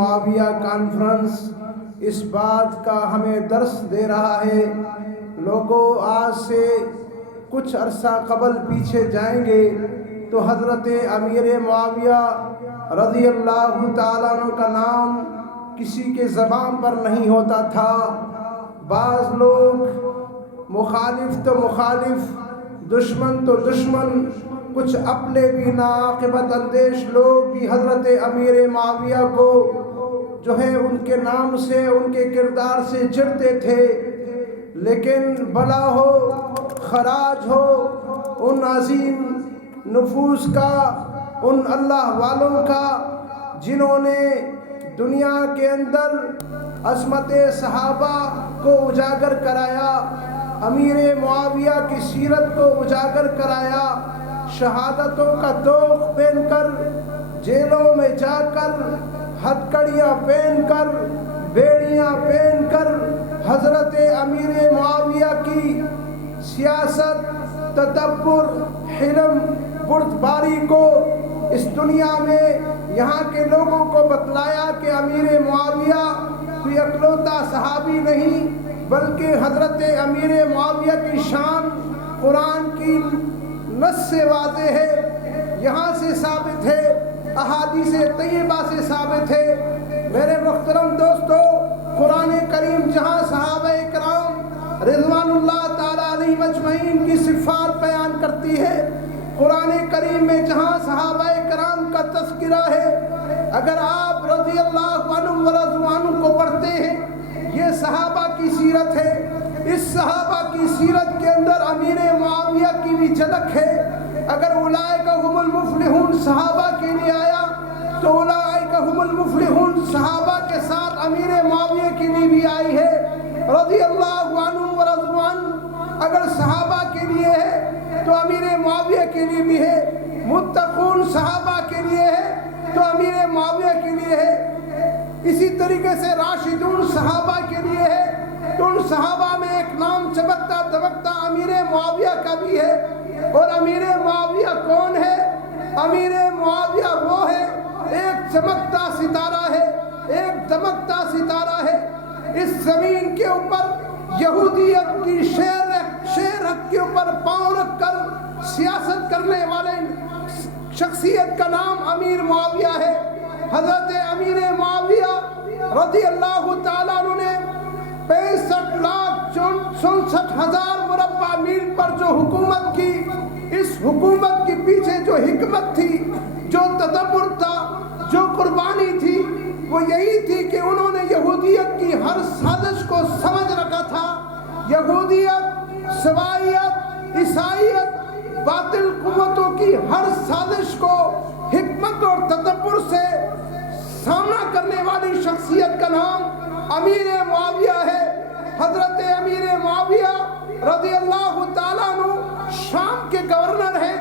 معاویہ conference اس بات کا ہمیں درس دے رہا ہے۔ لوگوں، آج سے کچھ عرصہ قبل پیچھے جائیں گے تو حضرت امیر معاویہ رضی اللہ تعالیٰ عنہ کا نام کسی کے زبان پر نہیں ہوتا تھا۔ بعض لوگ مخالف تو مخالف، دشمن تو دشمن، کچھ اپنے بھی ناعاقبت اندیش لوگ بھی حضرت امیر معاویہ کو جو ہے ان کے نام سے، ان کے کردار سے چڑھتے تھے۔ لیکن بلا ہو، خراج ہو ان عظیم نفوس کا، ان اللہ والوں کا جنہوں نے دنیا کے اندر عظمت صحابہ کو اجاگر کرایا، امیر معاویہ کی سیرت کو اجاگر کرایا، شہادتوں کا طوق پہن کر، جیلوں میں جا کر، ہتھکڑیاں پہن کر، بیڑیاں پہن کر حضرت امیر معاویہ کی سیاست، تدبر، حلم، بردباری کو اس دنیا میں یہاں کے لوگوں کو بتلایا کہ امیر معاویہ کوئی اکلوتا صحابی نہیں، بلکہ حضرت امیر معاویہ کی شان قرآن کی نص سے واضح ہے، یہاں سے ثابت ہے، احادیث طیبہ سے ثابت ہے۔ میرے محترم دوستو، قرآن کریم جہاں صحابہ کرام رضوان اللہ تعالیٰ علیہم اجمعین کی صفات بیان کرتی ہے، قرآن کریم میں جہاں صحابہ کرام کا تذکرہ ہے، اگر آپ رضی اللہ عنہم ورضوان کو پڑھتے ہیں، یہ صحابہ کی سیرت ہے۔ اس صحابہ کی سیرت کے اندر امیر معاویہ کی بھی جھلک ہے۔ اگر اولئک هم المفلحون صحابہ کے لیے آیا تو اولئک هم المفلحون صحابہ کے ساتھ امیر معاویہ کے لیے بھی آئی ہے، رضی اللہ عنہم ورضوان۔ اگر صحابہ کے لیے ہے تو امیر معاویہ کے لیے بھی ہے، متقون صحابہ کے لیے ہے تو امیر معاویہ کے لیے ہے، اسی طریقے سے راشدون صحابہ کے لیے ہے تو ان صحابہ میں ایک نام چمکتا دمکتا امیر معاویہ کا بھی ہے۔ اور امیر معاویہ کون ہے؟ امیر معاویہ وہ ہے، ایک چمکتا ستارہ ہے، ایک دمکتا ستارہ ہے۔ اس زمین کے اوپر یہودیت کی شیر حق کے اوپر پاؤں رکھ کر سیاست کرنے والے شخصیت کا نام امیر معاویہ ہے۔ حضرت امیر معاویہ رضی اللہ تعالیٰ عنہ نے 65,64,000 مربع میل پر جو حکومت کی، اس حکومت کے پیچھے جو حکمت تھی، جو تدبر تھا، جو قربانی تھی، وہ یہی تھی کہ انہوں نے یہودیت کی ہر سازش کو سمجھ رکھا تھا۔ یہودیت، سوائیت، عیسائیت، باطل قوتوں کی ہر سازش کو حکمت اور تدبر سے سامنا کرنے والی شخصیت کا نام امیر معاویہ ہے۔ حضرت امیر معاویہ رضی اللہ تعالیٰ عنہ شام کے گورنر ہیں،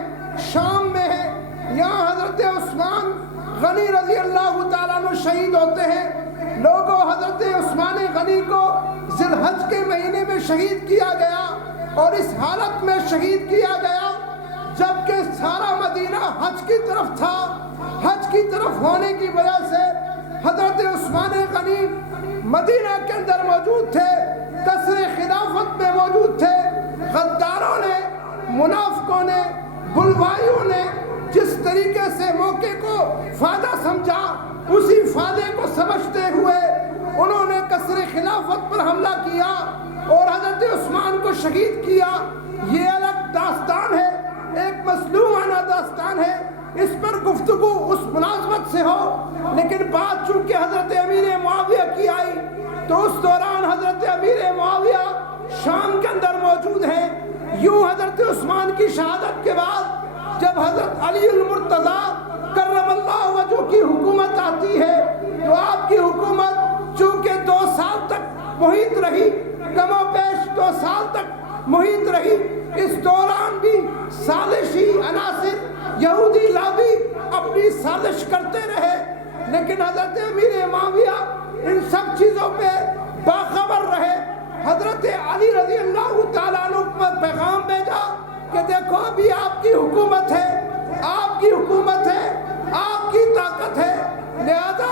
شام میں ہیں۔ یہاں حضرت عثمان غنی رضی اللہ تعالیٰ عنہ شہید ہوتے ہیں۔ لوگوں، حضرت عثمان غنی کو ذی الحج کے مہینے میں شہید کیا گیا، اور اس حالت میں شہید کیا گیا جبکہ سارا مدینہ حج کی طرف تھا۔ حج کی طرف ہونے کی وجہ سے حضرت عثمان غنی مدینہ کے اندر موجود تھے، قصر خلافت میں موجود تھے۔ غداروں نے، منافقوں نے، بلوائیوں نے جس طریقے سے موقع کو فائدہ سمجھا، اسی فائدے کو سمجھتے ہوئے انہوں نے قصر خلافت پر حملہ کیا اور حضرت عثمان کو شہید کیا۔ یہ الگ داستان ہے، ایک مظلومانہ داستان ہے، اس پر گفتگو اس مناسبت سے ہو۔ لیکن بات چونکہ حضرت امیر معاویہ کی آئی تو اس دوران حضرت امیر معاویہ شام کے اندر موجود ہیں۔ یوں حضرت عثمان کی شہادت کے بعد جب حضرت علی المرتضیٰ کرم اللہ وجہہ کی حکومت آتی ہے تو آپ کی حکومت چونکہ 2 سال تک محیط رہی، کم و بیش 2 سال تک محیط رہی، اس دوران بھی سازشی عناصر، یہودی لابی اپنی سازش کرتے رہے، لیکن حضرت امیر معاویہ ان سب چیزوں پہ باخبر رہے۔ حضرت علی رضی اللہ تعالیٰ عنہ پر پیغام بھیجا کہ دیکھو ابھی آپ کی حکومت ہے، آپ کی حکومت ہے، آپ کی طاقت ہے، لہذا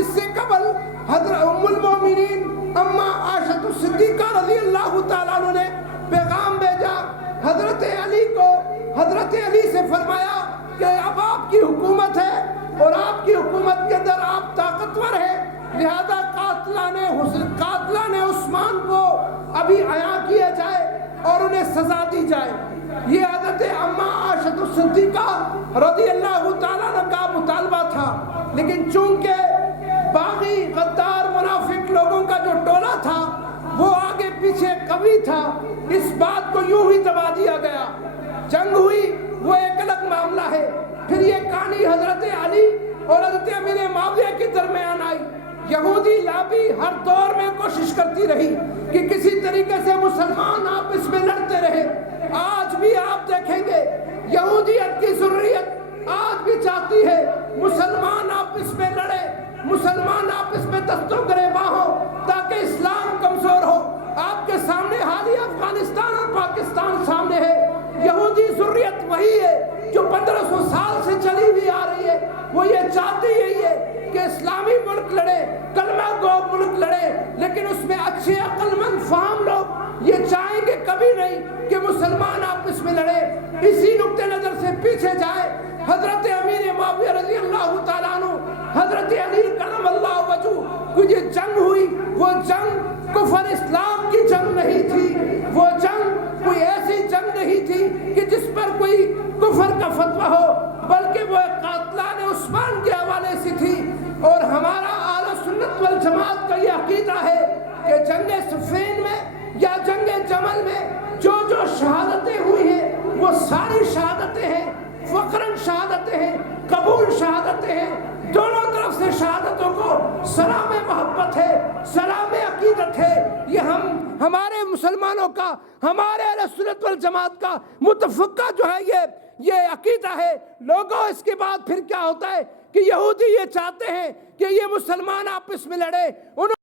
اس سے قبل حضرت ام المومنین اما عائشہ صدیقہ رضی اللہ تعالیٰ عنہ نے پیغام بھیجا حضرت علی کو. حضرت علی سے فرمایا کہ اب آپ کی حکومت ہے اور آپ کی حکومت کے اندر آپ طاقتور ہیں، لہذا قاتلان عثمان کو ابھی عیاں کیا جائے اور انہیں سزا دی جائے. یہ حضرت اما عائشہ صدیقہ رضی اللہ تعالیٰ عنہ کا مطالبہ تھا، لیکن چونکہ باغی غدار منافق لوگوں کا جو ٹولہ تھا وہ آگے پیچھے قوی تھا، اس بات کو یوں ہی دبا دیا گیا. جنگ ہوئی وہ ایک الگ معاملہ ہے. پھر یہ کہانی حضرت علی اور حضرت امیر معاویہ کے درمیان آئی. یہودی لابی ہر دور میں کوشش کرتی رہی کہ کسی طریقے سے مسلمان آپس میں لڑتے رہے. آج بھی آپ دیکھیں گے یہودیت کی ضروریت آج بھی چاہتی ہے مسلمان آپس میں لڑے، مسلمان آپس میں دستوں گریباں ہو تاکہ اسلام کمزور ہو. آپ کے سامنے حالیہ افغانستان اور پاکستان سامنے ہے. یہودی ضروریت وہی ہے جو 1500 سال سے چلی ہوئی آ رہی ہے. وہ یہ چاہتی یہی ہے کہ اسلامی ملک لڑے، کلمہ گو ملک لڑے، لیکن اس میں اچھے عقل مند فہم لوگ یہ چاہیں گے کبھی نہیں کہ مسلمان آپس میں لڑے. اسی نقطہ نظر سے پیچھے جائے حضرت امیر معاویہ رضی اللہ تعالیٰ عنہ، حضرت علی کرم اللہ وجہہ کو یہ جنگ ہوئی، وہ جنگ کفر اسلام کی جنگ نہیں تھی. وہ جنگ کوئی ایسی جنگ نہیں تھی کہ جس پر کوئی کفر کا فتویٰ ہو، بلکہ وہ قاتلان عثمان کے حوالے سے تھی. اور ہمارا اہل سنت والجماعت کا یہ عقیدہ ہے کہ جنگ صفین میں یا جنگ جمل میں جو شہادتیں ہوئی ہیں وہ ساری شہادتیں ہیں، فخراً شہادتیں ہیں، قبول شہادتیں ہیں. دونوں طرف سے شہادتوں کو سلام محبت ہے، سلام عقیدت ہے. یہ ہمارے مسلمانوں کا، ہمارے اہل سنت والجماعت کا متفقہ جو ہے یہ عقیدہ ہے. لوگوں اس کے بعد پھر کیا ہوتا ہے کہ یہودی یہ چاہتے ہیں کہ یہ مسلمان آپس میں لڑے.